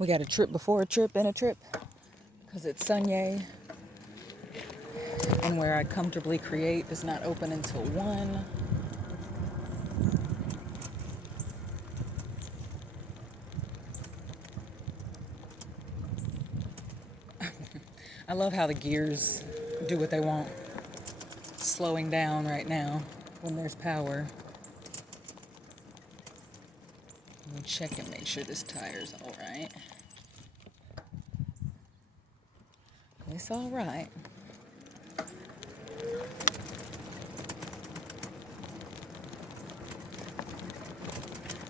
We got a trip before a trip and a trip because it's Sunday, and where I comfortably create does not open until 1. I love how the gears do what they want. Slowing down right now when there's power. Let me check and make sure this tire's all right. It's all right.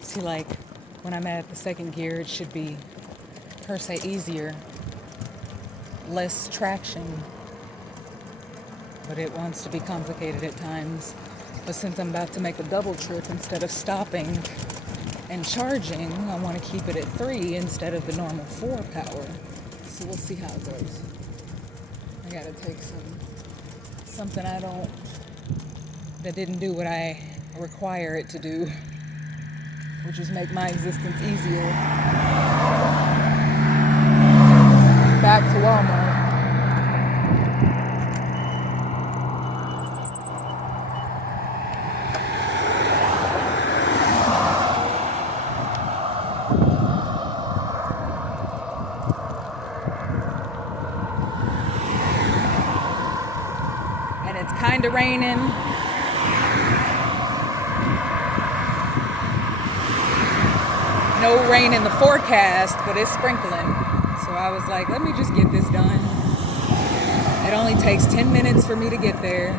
See, like, when I'm at the second gear, it should be, per se, easier. Less traction. But it wants to be complicated at times. But since I'm about to make a double trip, instead of stopping and charging, I want to keep it at 3 instead of the normal 4 power. So we'll see how it goes. I gotta take something that didn't do what I require it to do, which is make my existence easier. Back to Walmart. Kind of raining. No rain in the forecast, but it's sprinkling. So I was like, let me just get this done. It only takes 10 minutes for me to get there.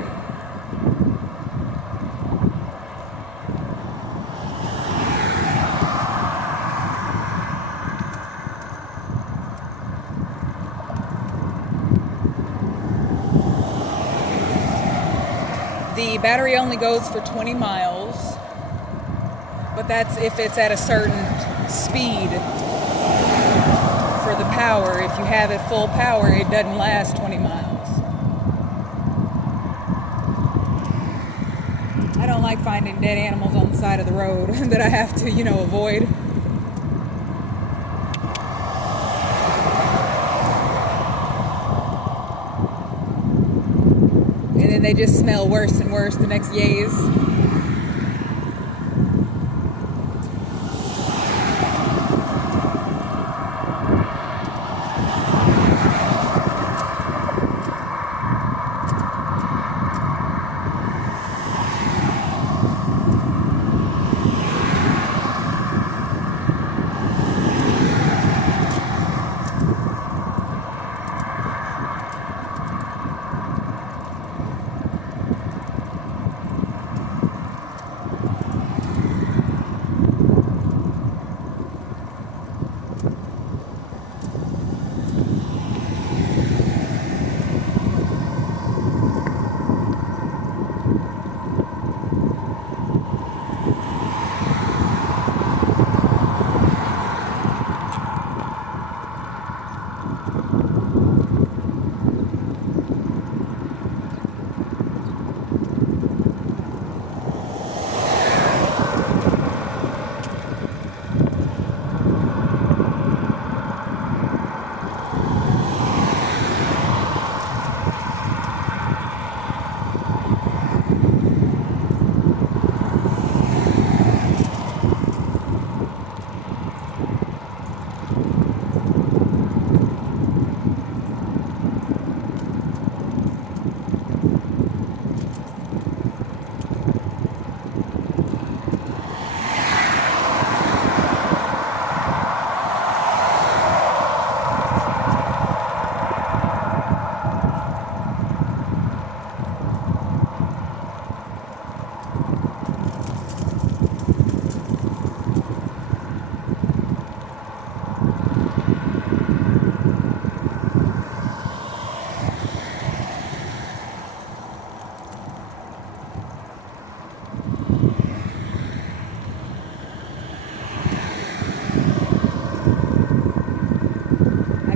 The battery only goes for 20 miles, but that's if it's at a certain speed for the power. If you have it full power, it doesn't last 20 miles. I don't like finding dead animals on the side of the road that I have to, avoid. And they just smell worse and worse the next days.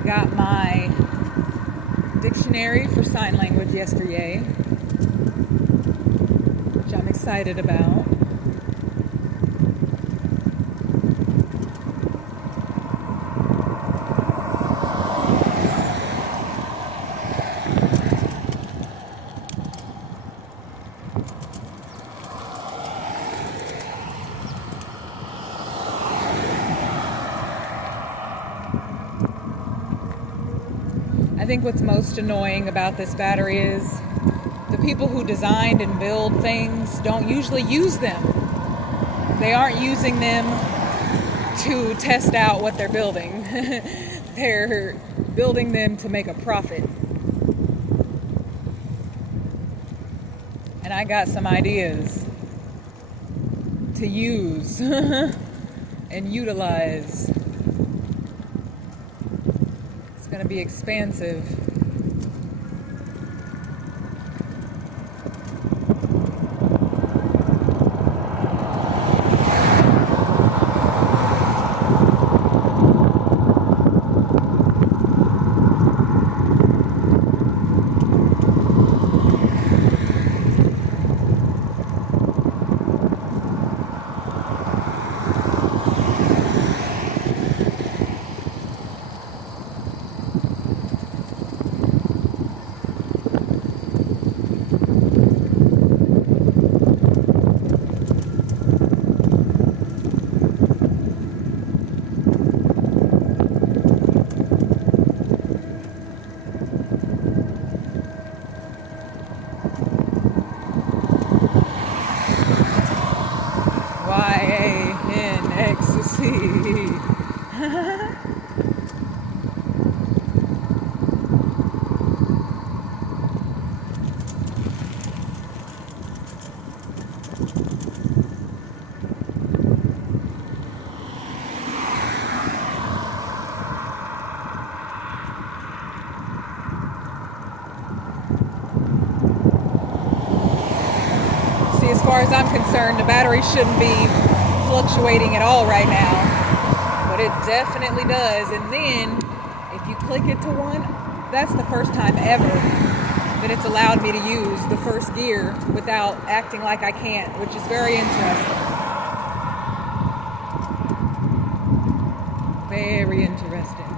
Got my dictionary for sign language yesterday, which I'm excited about. I think what's most annoying about this battery is the people who designed and build things don't usually use them. They aren't using them to test out what they're building. They're building them to make a profit. And I got some ideas to use and utilize. It's going to be expansive. As far as I'm concerned, the battery shouldn't be fluctuating at all right now, but it definitely does. And then if you click it to one, that's the first time ever that it's allowed me to use the first gear without acting like I can't, which is very interesting. Very interesting.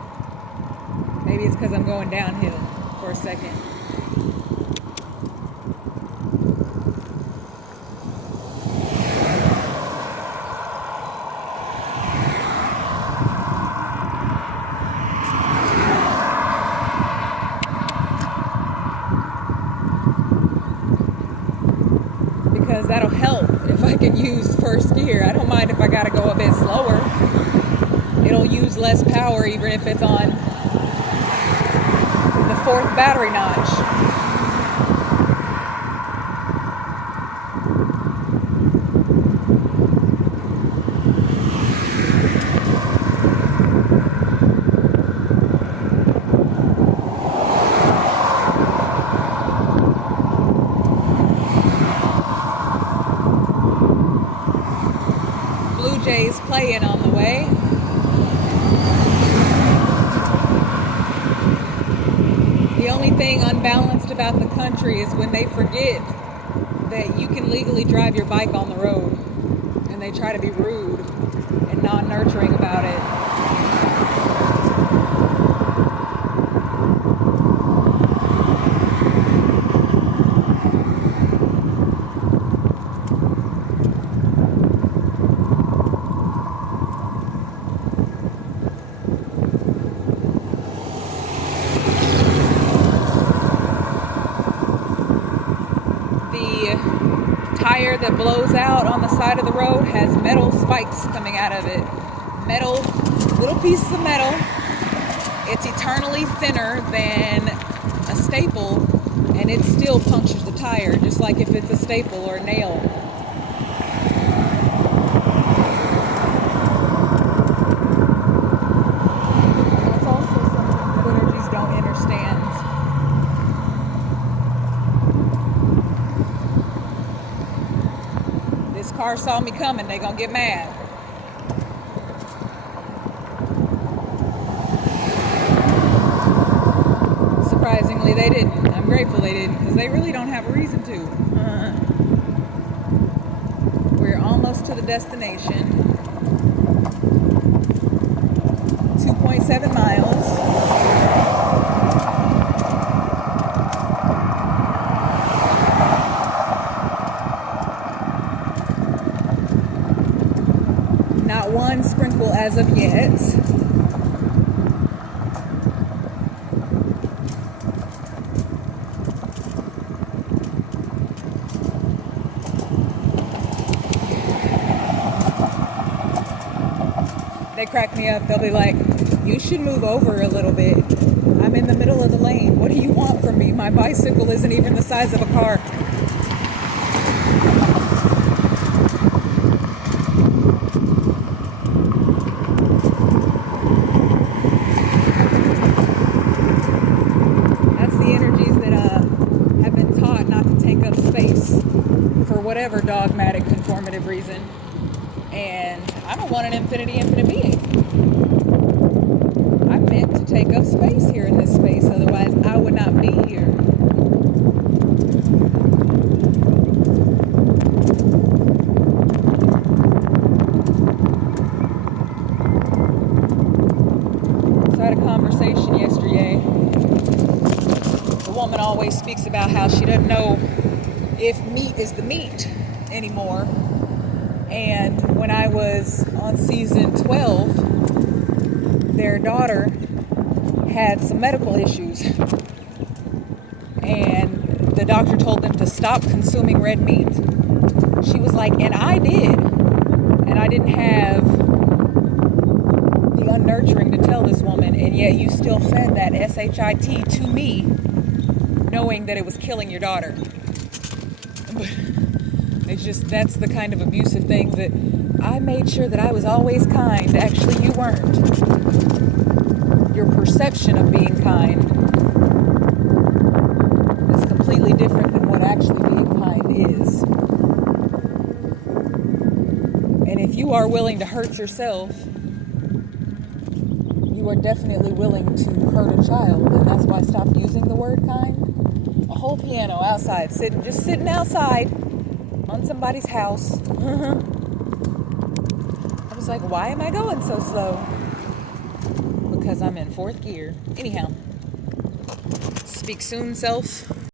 Maybe it's because I'm going downhill for a second. That'll help if I can use first gear. I don't mind if I gotta go a bit slower. It'll use less power even if it's on the fourth battery notch. Playing on the way. The only thing unbalanced about the country is when they forget that you can legally drive your bike on the road and they try to be rude and non-nurturing about it. Tire that blows out on the side of the road has metal spikes coming out of it. Metal, little pieces of metal. It's eternally thinner than a staple, and it still punctures the tire, just like if it's a staple or a nail. That's also something that energies don't understand. Car saw me coming, they gonna get mad. Surprisingly, they didn't. I'm grateful they didn't, because they really don't have a reason to. We're almost to the destination. 2.7 miles. Not one sprinkle as of yet. crack me up. They'll be like, you should move over a little bit. I'm in the middle of the lane. What do you want from me? My bicycle isn't even the size of a car. That's the energies that have been taught not to take up space for whatever dogmatic conformative reason. And I'm a one in infinity, infinite being. I'm meant to take up space here in this space, otherwise I would not be here. So I had a conversation yesterday. The woman always speaks about how she doesn't know if meat is the meat anymore. And when I was on season 12, their daughter had some medical issues. And the doctor told them to stop consuming red meat. She was like, and I did. And I didn't have the unnurturing to tell this woman, and yet you still fed that SHIT to me, knowing that it was killing your daughter. It's just, that's the kind of abusive thing that I made sure that I was always kind. Actually, you weren't. Your perception of being kind is completely different than what actually being kind is. And if you are willing to hurt yourself, you are definitely willing to hurt a child. And that's why I stopped using the word kind. A whole piano outside, just sitting outside on somebody's house. I was like, why am I going so slow? Because I'm in fourth gear. Anyhow, speak soon, self.